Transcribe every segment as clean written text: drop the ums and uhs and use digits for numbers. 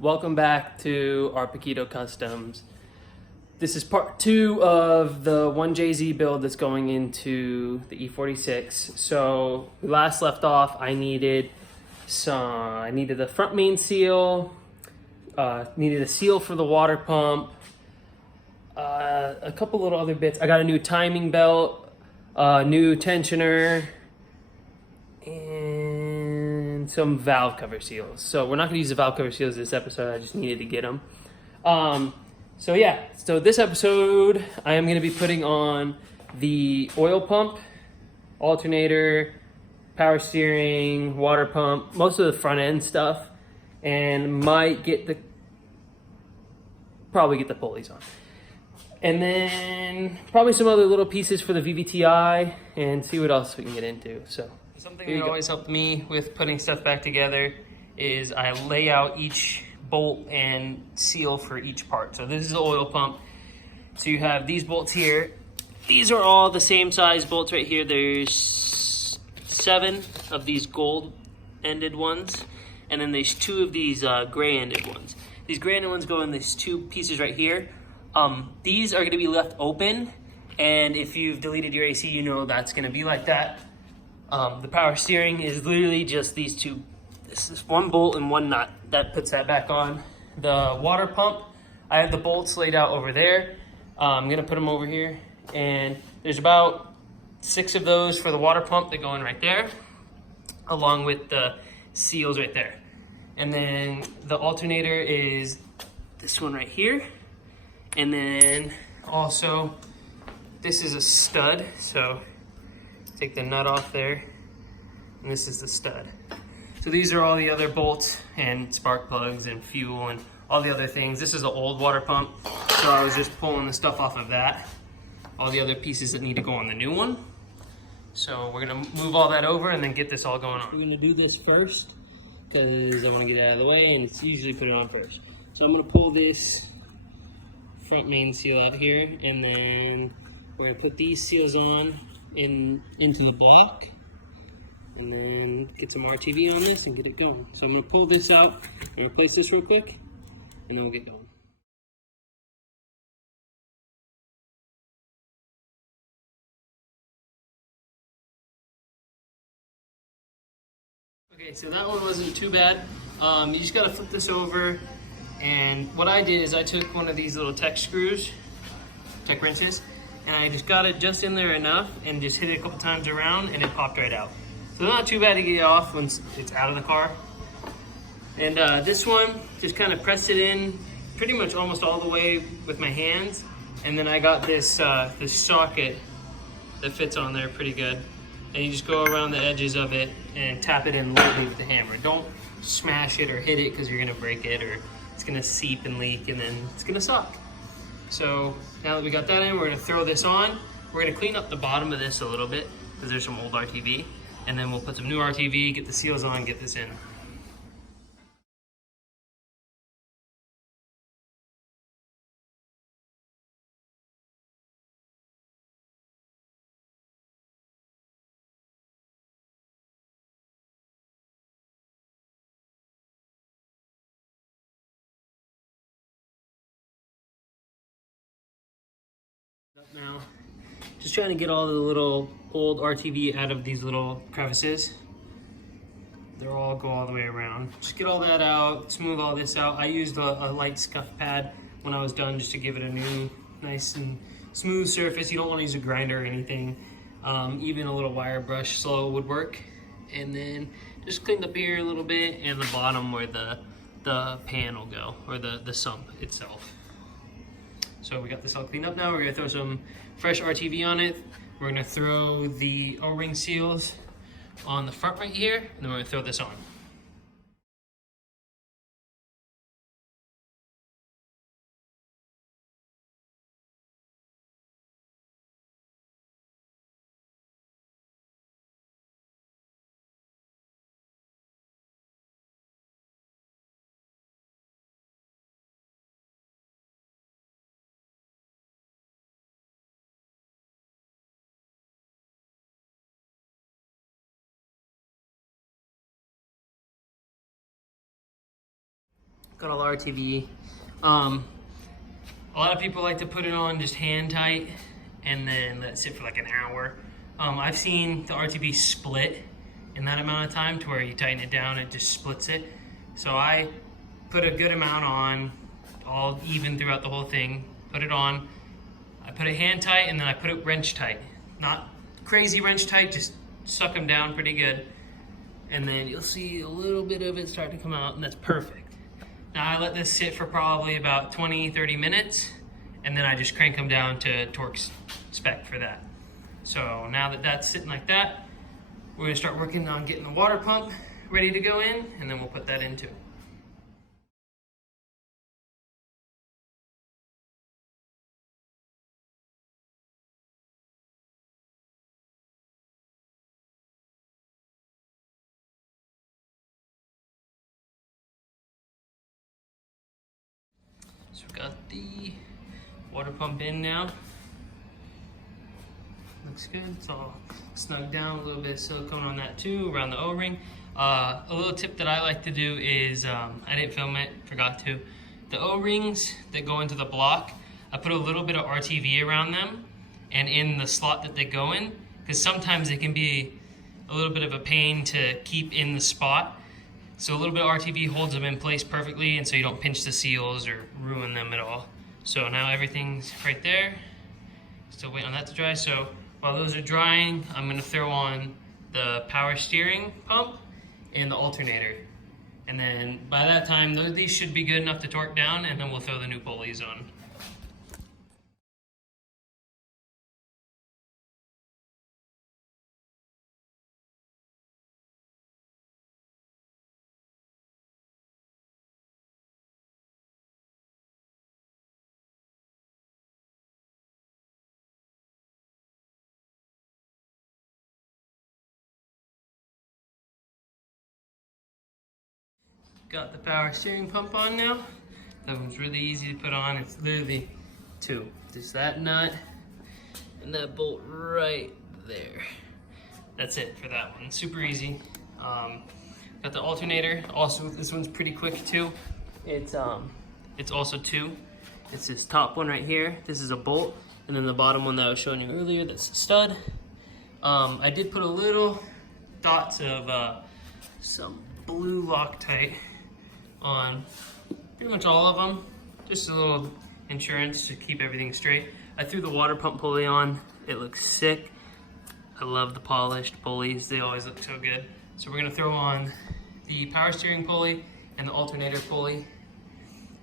Welcome back to our Paquito Customs. This is part 2 of the 1JZ build that's going into the E46. So we last left off, I needed the front main seal, needed a seal for the water pump, a couple little other bits. I got a new timing belt, new tensioner, and some valve cover seals. So we're not going to use the valve cover seals this episode. I just needed to get them. So this episode I am going to be putting on the oil pump, alternator, power steering, water pump, most of the front end stuff, and probably get the pulleys on. And then probably some other little pieces for the VVTi and see what else we can get into. So something that always helped me with putting stuff back together is I lay out each bolt and seal for each part. So this is the oil pump. So you have these bolts here. These are all the same size bolts right here. There's 7 of these gold ended ones, and then there's 2 of these gray ended ones. These gray ended ones go in these 2 pieces right here. These are going to be left open, and if you've deleted your AC, you know that's going to be like that. The power steering is literally just these 2. This is 1 bolt and 1 nut. That puts that back on. The water pump, I have the bolts laid out over there. I'm going to put them over here, and there's about 6 of those for the water pump that go in right there, along with the seals right there. And then the alternator is this one right here. And then also, this is a stud, so take the nut off there, and this is the stud. So these are all the other bolts and spark plugs and fuel and all the other things. This is an old water pump, so I was just pulling the stuff off of that. All the other pieces that need to go on the new one. So we're gonna move all that over and then get this all going on. We're gonna do this first because I wanna get it out of the way, and it's usually put it on first. So I'm gonna pull this front main seal out here, and then we're gonna put these seals on into the block, and then get some RTV on this and get it going. So I'm gonna pull this out and replace this real quick, and then we'll get going. Okay, so that one wasn't too bad. You just gotta flip this over, and what I did is I took one of these little tech wrenches, and I just got it just in there enough and just hit it a couple times around, and it popped right out. So not too bad to get it off once it's out of the car. And this one, just kind of pressed it in pretty much almost all the way with my hands, and then I got this this socket that fits on there pretty good. And you just go around the edges of it and tap it in lightly with the hammer. Don't smash it or hit it because you're gonna break it, or it's gonna seep and leak, and then it's gonna suck. So now that we got that in, we're gonna throw this on. We're gonna clean up the bottom of this a little bit because there's some old RTV, and then we'll put some new RTV, get the seals on, get this in. Up now, just trying to get all the little old RTV out of these little crevices. They'll all go all the way around. Just get all that out, smooth all this out. I used a light scuff pad when I was done just to give it a new, nice and smooth surface. You don't want to use a grinder or anything. Even a little wire brush slow would work. And then just cleaned up here a little bit, and the bottom where the pan will go, or the sump itself. So we got this all cleaned up now. We're gonna throw some fresh RTV on it. We're gonna throw the O-ring seals on the front right here, and then we're gonna throw this on. got all the RTV. A lot of people like to put it on just hand tight and then let it sit for like an hour. I've seen the RTV split in that amount of time to where you tighten it down, it just splits it. So I put a good amount on, all even throughout the whole thing, put it on. I put it hand tight and then I put it wrench tight. Not crazy wrench tight, just suck them down pretty good. And then you'll see a little bit of it start to come out, and that's perfect. Now I let this sit for probably about 20-30 minutes, and then I just crank them down to torque spec for that. So now that that's sitting like that, we're gonna start working on getting the water pump ready to go in, and then we'll put that in too. So we've got the water pump in now. Looks good. It's all snug down. A little bit of silicone on that too, around the O-ring. A little tip that I like to do is, I didn't film it, forgot to. The O-rings that go into the block, I put a little bit of RTV around them and in the slot that they go in, because sometimes it can be a little bit of a pain to keep in the spot. So a little bit of RTV holds them in place perfectly, and so you don't pinch the seals or ruin them at all. So now everything's right there. Still waiting on that to dry. So while those are drying, I'm gonna throw on the power steering pump and the alternator. And then by that time, these should be good enough to torque down, and then we'll throw the new pulleys on. Got the power steering pump on now. That one's really easy to put on. It's literally two. Just that nut and that bolt right there. That's it for that one. Super easy. Got the alternator. Also, this one's pretty quick too. It's also two. It's this top one right here. This is a bolt, and then the bottom one that I was showing you earlier, that's a stud. I did put a little dots of some blue Loctite on pretty much all of them. Just a little insurance to keep everything straight. I threw the water pump pulley on. It looks sick. I love the polished pulleys. They always look so good. So we're gonna throw on the power steering pulley and the alternator pulley,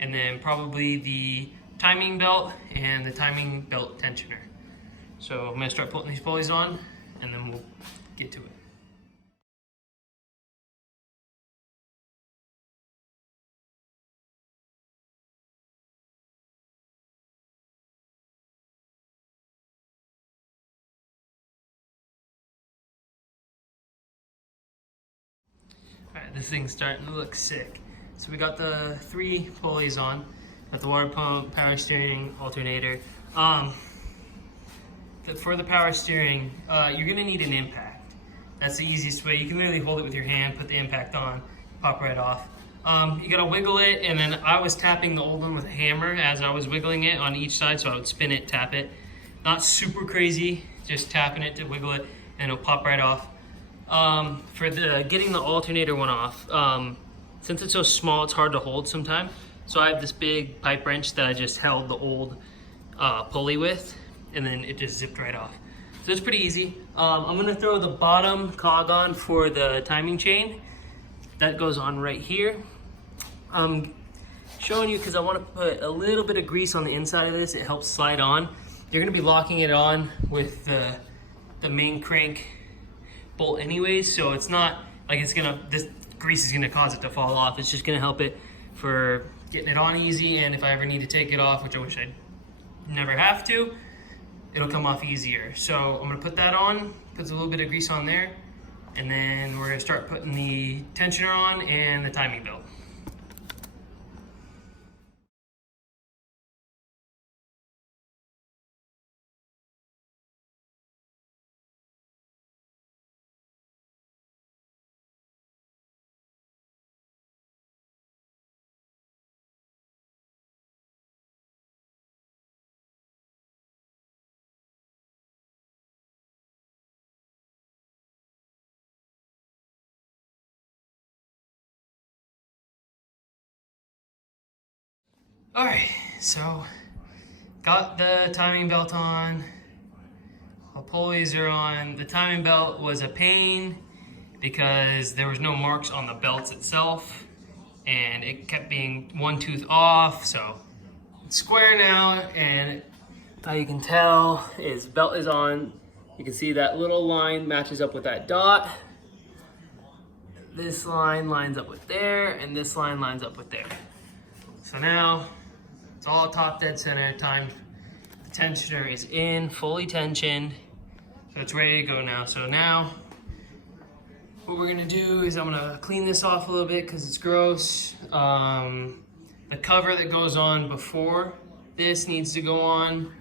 and then probably the timing belt and the timing belt tensioner. So I'm gonna start putting these pulleys on, and then we'll get to it. Alright, this thing's starting to look sick. So we got the 3 pulleys on. Got the water pump, power steering, alternator. For the power steering, you're gonna need an impact. That's the easiest way. You can literally hold it with your hand, put the impact on, pop right off. You gotta wiggle it, and then I was tapping the old one with a hammer as I was wiggling it on each side, so I would spin it, tap it. Not super crazy, just tapping it to wiggle it, and it'll pop right off. For getting the alternator one off, since it's so small, it's hard to hold sometimes. So I have this big pipe wrench that I just held the old pulley with, and then it just zipped right off. So it's pretty easy. I'm gonna throw the bottom cog on for the timing chain. That goes on right here. I'm showing you because I want to put a little bit of grease on the inside of this. It helps slide on. You're gonna be locking it on with the main crank bolt anyways, so it's not like this grease is gonna cause it to fall off. It's just gonna help it for getting it on easy, and if I ever need to take it off, which I wish I'd never have to, it'll come off easier. So I'm gonna put that on, puts a little bit of grease on there, and then we're gonna start putting the tensioner on and the timing belt. All right, so got the timing belt on. The pulleys are on. The timing belt was a pain because there was no marks on the belts itself, and it kept being one tooth off. So it's square now, and how you can tell is belt is on. You can see that little line matches up with that dot. This line lines up with there, and this line lines up with there. So now it's all top dead center. Time. The tensioner is in, fully tensioned. So it's ready to go now. So now what we're gonna do is I'm gonna clean this off a little bit because it's gross. The cover that goes on before this needs to go on,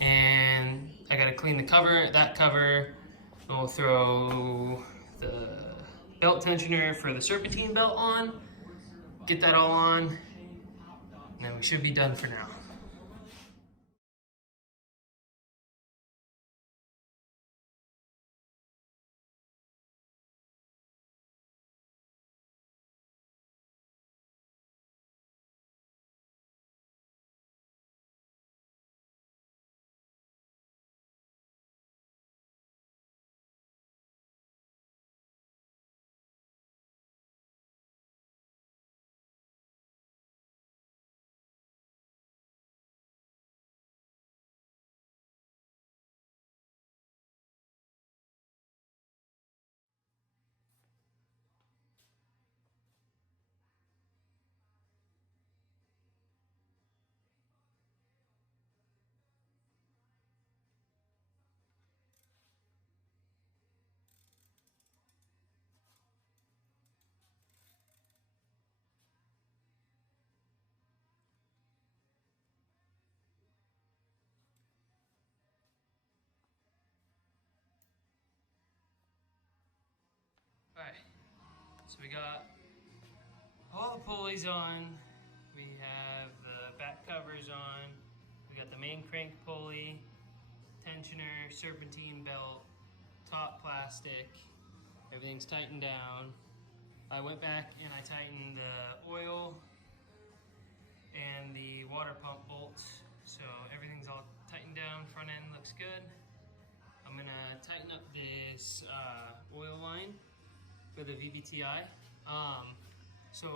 and I gotta clean the cover, that cover. We'll throw the belt tensioner for the serpentine belt on, get that all on, and then we should be done for now. Alright, so we got all the pulleys on, we have the back covers on, we got the main crank pulley, tensioner, serpentine belt, top plastic, everything's tightened down. I went back and I tightened the oil and the water pump bolts, so everything's all tightened down, front end looks good. I'm gonna tighten up this oil line for the VVTi. So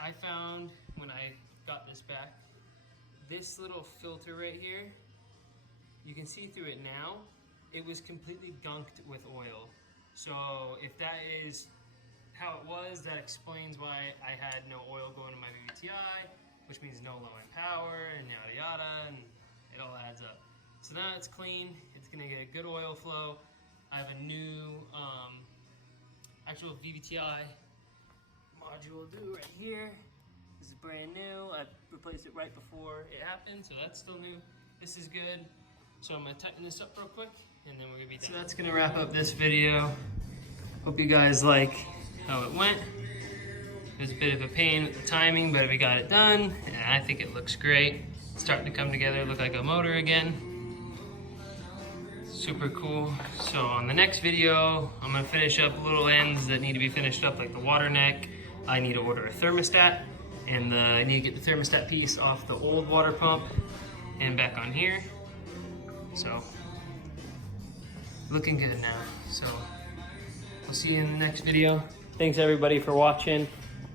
I found when I got this back, this little filter right here, you can see through it now, it was completely gunked with oil. So if that is how it was, that explains why I had no oil going to my VVTi, which means no low end power and yada yada, and it all adds up. So now it's clean, it's gonna get a good oil flow. I have a new actual VVTi module do right here. This is brand new. I replaced it right before it happened, so that's still new. This is good. So I'm gonna tighten this up real quick, and then we're gonna be done. So that's gonna wrap up this video. Hope you guys like how it went. It was a bit of a pain with the timing, but we got it done, and I think it looks great. It's starting to come together, look like a motor again. Super cool. So on the next video, I'm gonna finish up little ends that need to be finished up, like the water neck. I need to order a thermostat, and I need to get the thermostat piece off the old water pump and back on here. So, looking good now. So, we'll see you in the next video. Thanks everybody for watching.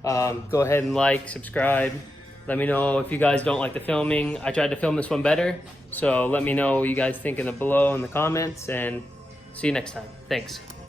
Go ahead and like, subscribe. Let me know if you guys don't like the filming. I tried to film this one better, so let me know what you guys think below in the comments, and see you next time. Thanks.